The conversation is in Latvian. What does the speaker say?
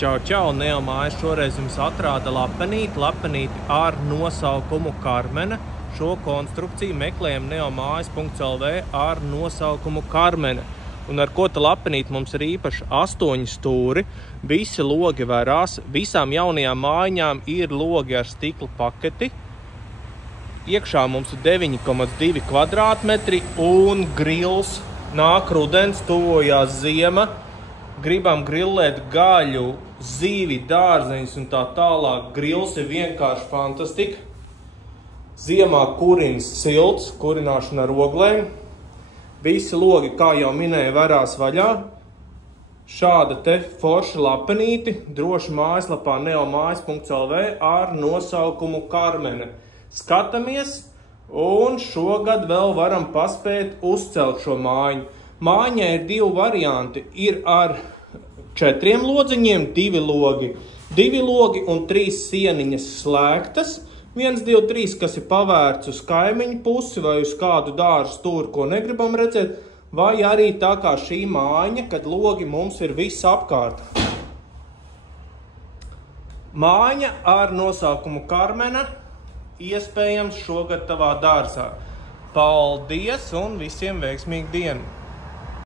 Čau, Neomājas šoreiz jums atrāda lapenīti ar nosaukumu Karmene. Šo konstrukciju meklējam neomājas.lv ar nosaukumu Karmene. Un ar ko ta lapenīti mums ir īpaši 8 stūri, visi logi verās, visām jaunajām mājiņām ir logi ar stikla paketi. Iekšā mums ir 9,2 kvadrātmetri un grils. Nāk rudens, tuvojās ziema. Gribam grillēt gaļu, zīvi, dārzeņus un tā tālāk. Grils ir vienkārši fantastika. Ziemā kurins silts, kurināšana ar oglēm. Visi logi, kā jau minēju, verās vaļā. Šāda te forša lapenīti droši mājaslapā neomājas.lv ar nosaukumu Karmene. Skatāmies, un šogad vēl varam paspēt uzcelt šo mājiņu. Mājiņai ir 2 varianti. Ir ar 4 lodziņiem, 2 logi un 3 sieniņas slēgtas. 1, 2, 3, kas ir pavērts uz kaimiņu pusi vai uz kādu dārzu stūri, ko negribam redzēt. Vai arī tā kā šī mājiņa, kad logi mums ir viss apkārt. Mājiņa ar nosaukumu Karmene iespējams šogad tavā dārzā. Paldies un visiem veiksmīgu dienu!